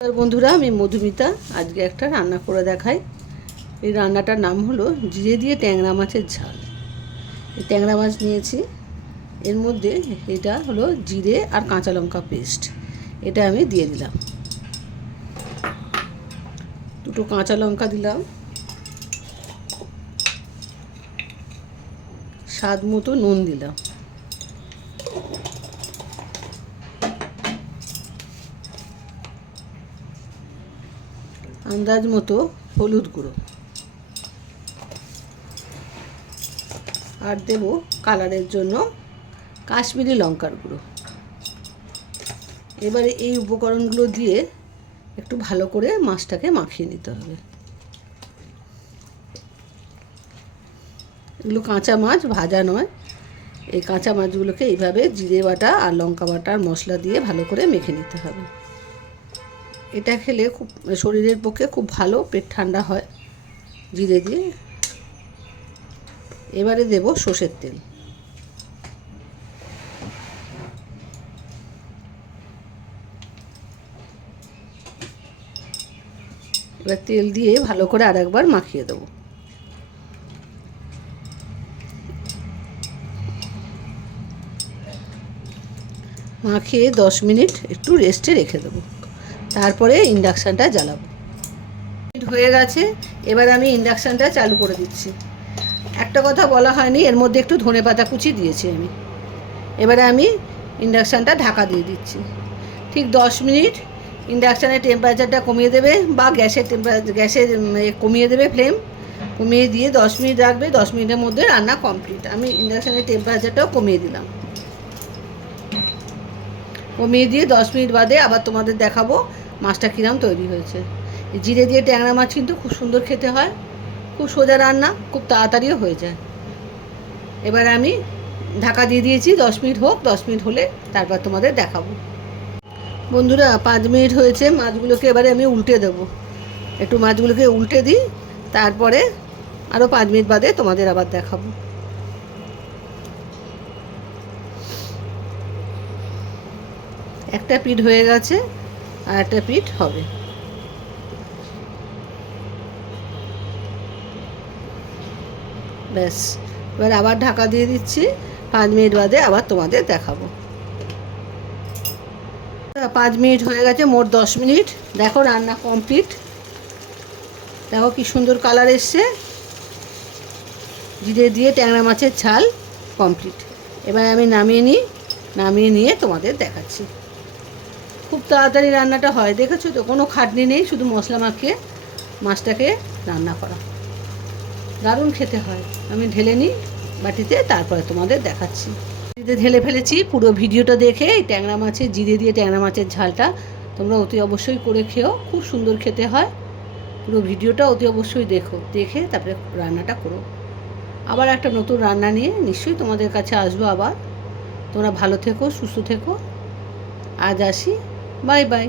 বন্ধুরা, আমি মধুমিতা। আজকে একটা রান্না করে দেখাই। এই রান্নাটার নাম হলো জিরে দিয়ে ট্যাংরা মাছের ঝাল। এই ট্যাংরা মাছ নিয়েছি, এর মধ্যে এটা হলো জিরে আর কাঁচা লঙ্কা পেস্ট। এটা আমি দিয়ে দিলাম, দুটো কাঁচা লঙ্কা দিলাম, স্বাদ মতো নুন দিলাম, আন্দাজ মতো হলুদ গুঁড়ো, আর দেব কালারের জন্য কাশ্মীরি লঙ্কার গুঁড়ো। এবারে এই উপকরণগুলো দিয়ে একটু ভালো করে মাছটাকে মাখিয়ে নিতে হবে। এগুলো কাঁচা মাছ, ভাজা নয়। এই কাঁচা মাছগুলোকে এইভাবে জিরে বাটা আর লঙ্কা বাটা আর মশলা দিয়ে ভালো করে মেখে নিতে হবে। এটা খেলে খুব শরীরের পক্ষে খুব ভালো, পেট ঠান্ডা হয় জিরে দিয়ে। এবারে দেব সর্ষের তেল। এবার তেল দিয়ে ভালো করে আরেকবার মাখিয়ে দেবো। মাখিয়ে 10 মিনিট একটু রেস্টে রেখে দেবো, তারপরে ইন্ডাকশানটা জ্বালাবো। হয়ে গেছে, এবার আমি ইন্ডাকশানটা চালু করে দিচ্ছি। একটা কথা বলা হয়নি, এর মধ্যে একটু ধনেপাতা কুচি দিয়েছি আমি। এবারে আমি ইন্ডাকশানটা ঢাকা দিয়ে দিচ্ছি। ঠিক 10 মিনিট ইন্ডাকশানের টেম্পারেচারটা কমিয়ে দেবে, বা গ্যাসের কমিয়ে দেবে, ফ্লেম কমিয়ে দিয়ে 10 মিনিট রাখবে। 10 মিনিটের মধ্যে রান্না কমপ্লিট। আমি ইন্ডাকশানের টেম্পারেচারটাও কমিয়ে দিলাম। কমিয়ে দিয়ে 10 মিনিট বাদে আবার তোমাদের দেখাবো মাছটা কিরম তৈরি হয়েছে। জিরে দিয়ে ট্যাংরা মাছ কিন্তু খুব সুন্দর খেতে হয়, খুব সোজা রান্না, খুব তাড়াতাড়িও হয়ে যায়। এবার আমি ঢাকা দিয়ে দিয়েছি, 10 মিনিট হোক। 10 মিনিট হলে তারপর তোমাদের দেখাবো। বন্ধুরা, 5 মিনিট হয়েছে। মাছগুলোকে এবারে আমি উল্টে দেবো। একটু মাছগুলোকে উল্টে দিই, তারপরে আরও 5 মিনিট বাদে তোমাদের আবার দেখাবো। একটা পিঠ হয়ে গেছে, আর একটা পিঠ হবে। ব্যাস, এবার আবার ঢাকা দিয়ে দিচ্ছি। 5 মিনিট বাদে আবার তোমাদের দেখাবো। 5 মিনিট হয়ে গেছে, মোট 10 মিনিট। দেখো রান্না কমপ্লিট। দেখো কি সুন্দর কালার এসছে। জিরে দিয়ে ট্যাংরা মাছের ঝাল কমপ্লিট। এবার আমি নামিয়ে নিয়ে তোমাদের দেখাচ্ছি। খুব তাড়াতাড়ি রান্নাটা হয়, দেখেছো তো, কোনো খাটনি নেই, শুধু মশলা মাখিয়ে মাছটাকে রান্না করা। দারুণ খেতে হয়। আমি ঢেলে নিই বাটিতে, তারপরে তোমাদের দেখাচ্ছি। বাটিতে ঢেলে ফেলেছি। পুরো ভিডিওটা দেখে এই ট্যাংরা মাছের, জিরে দিয়ে ট্যাংরা মাছের ঝালটা তোমরা অতি অবশ্যই করে খেও, খুব সুন্দর খেতে হয়। পুরো ভিডিওটা অতি অবশ্যই দেখে তারপরে রান্নাটা করো। আবার একটা নতুন রান্না নিয়ে নিশ্চয়ই তোমাদের কাছে আসবো আবার। তোমরা ভালো থেকো, সুস্থ থেকো। আজ আসি, বাই বাই।